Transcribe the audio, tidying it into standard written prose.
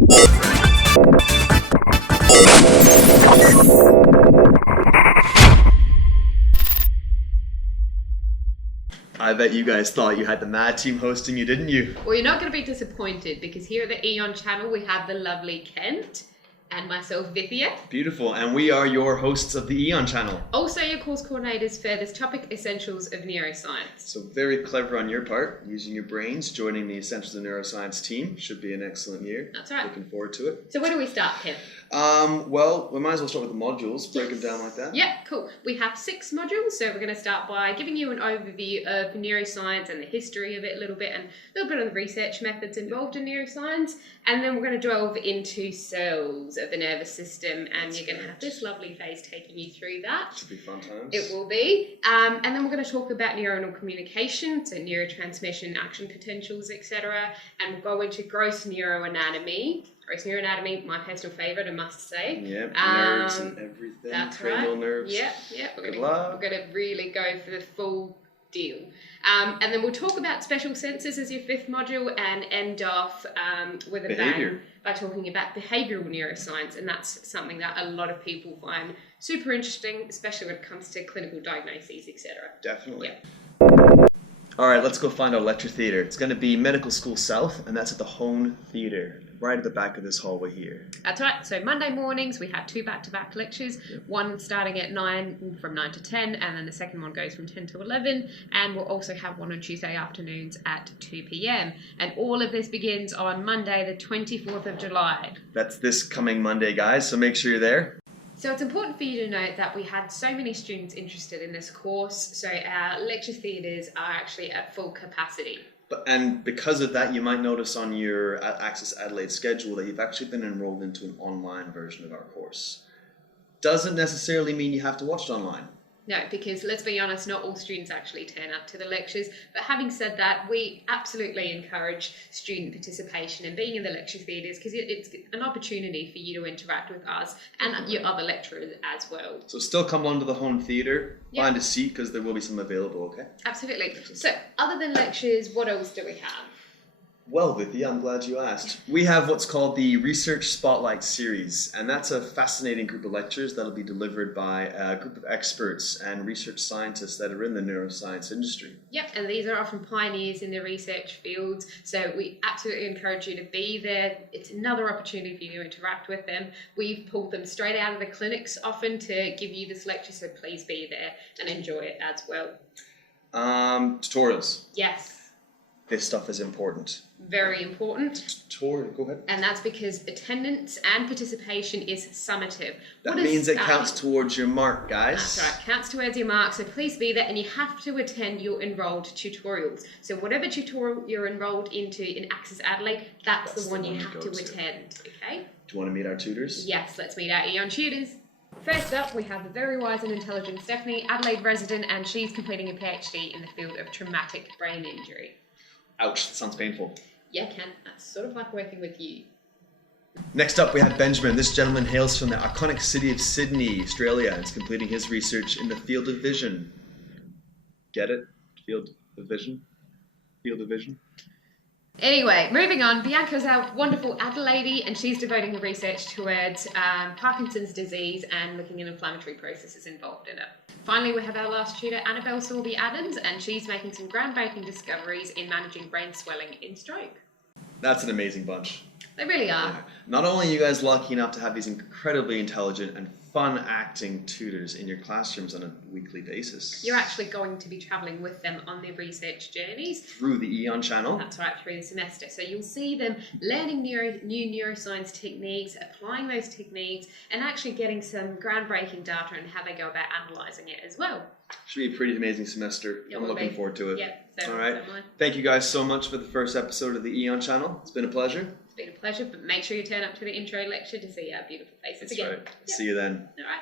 I bet you guys thought you had the mad team hosting you, didn't you? Well, you're not going to be disappointed because here at the Eon Channel we have the lovely Kent and myself, Vithia. Beautiful, and we are your hosts of the Eon Channel. Also your course coordinators for this topic, Essentials of Neuroscience. So very clever on your part, using your brains, joining the Essentials of Neuroscience team. Should be an excellent year. That's right. Looking forward to it. So where do we start, Kent? Well, we might as well start with the modules, break them down like that. Yeah, cool. We have 6 modules, so we're going to start by giving you an overview of neuroscience and the history of it a little bit, and a little bit on the research methods involved in neuroscience, and then we're going to delve into cells of the nervous system, and you're going to have this lovely face taking you through that. Should be fun times. It will be. And then we're going to talk about neuronal communication, so neurotransmission, action potentials, etc., and we'll go into gross neuroanatomy. Gross neuroanatomy, my personal favourite, I must say. Yep, nerves and everything. That's cranial right. nerves. Yep. We're Good going luck. to really go for the full deal. And then we'll talk about special senses as your 5th module and end off with a Behaviour. bang by talking about behavioural neuroscience. And that's something that a lot of people find super interesting, especially when it comes to clinical diagnoses, etc. Definitely. Yep. All right, let's go find our lecture theatre. It's going to be Medical School South, and that's at the Hone Theatre, right at the back of this hallway here. That's right. So Monday mornings we have 2 back-to-back lectures. Yep. One starting at 9 from 9 to 10, and then the second one goes from 10 to 11. And we'll also have one on Tuesday afternoons at 2 p.m. And all of this begins on Monday, the 24th of July. That's this coming Monday, guys, so make sure you're there. So it's important for you to note that we had so many students interested in this course, so our lecture theatres are actually at full capacity. And because of that, you might notice on your Access Adelaide schedule that you've actually been enrolled into an online version of our course. Doesn't necessarily mean you have to watch it online. No, because let's be honest, not all students actually turn up to the lectures. But having said that, we absolutely encourage student participation and being in the lecture theatres because it's an opportunity for you to interact with us and your other lecturers as well. So still come along to the Home Theatre, Yep. find a seat because there will be some available, okay? Absolutely. So other than lectures, what else do we have? Well, Vithi, I'm glad you asked. We have what's called the Research Spotlight Series, and that's a fascinating group of lectures that'll be delivered by a group of experts and research scientists that are in the neuroscience industry. Yep, and these are often pioneers in the research fields, so we absolutely encourage you to be there. It's another opportunity for you to interact with them. We've pulled them straight out of the clinics often to give you this lecture, so please be there and enjoy it as well. Tutorials. Yes. This stuff is important. Very important. Tutorial, go ahead. And that's because attendance and participation is summative. That means it counts towards your mark, guys. That's right, counts towards your mark, so please be there, and you have to attend your enrolled tutorials. So whatever tutorial you're enrolled into in Access Adelaide, that's the one you have to attend, okay? Do you want to meet our tutors? Yes, let's meet our Eon tutors. First up, we have the very wise and intelligent Stephanie, Adelaide resident, and she's completing a PhD in the field of traumatic brain injury. Ouch, that sounds painful. Yeah, Ken, that's sort of like working with you. Next up, we have Benjamin. This gentleman hails from the iconic city of Sydney, Australia, and is completing his research in the field of vision. Get it? Field of vision? Field of vision? Anyway, moving on, Bianca's our wonderful Adelaide, and she's devoting her research towards Parkinson's disease and looking at inflammatory processes involved in it. Finally, we have our last tutor, Annabelle Sorby-Adams, and she's making some groundbreaking discoveries in managing brain swelling in stroke. That's an amazing bunch. They really are. Yeah. Not only are you guys lucky enough to have these incredibly intelligent and fun-acting tutors in your classrooms on a weekly basis. You're actually going to be travelling with them on their research journeys. Through the Eon Channel. That's right, through the semester. So you'll see them learning new neuroscience techniques, applying those techniques, and actually getting some groundbreaking data and how they go about analysing it as well. Should be a pretty amazing semester. I'm looking forward to it. Yeah, all right. Thank you guys so much for the first episode of the Eon Channel. It's been a pleasure. It's been a pleasure, but make sure you turn up to the intro lecture to see our beautiful faces That's again. right. See you then. All right.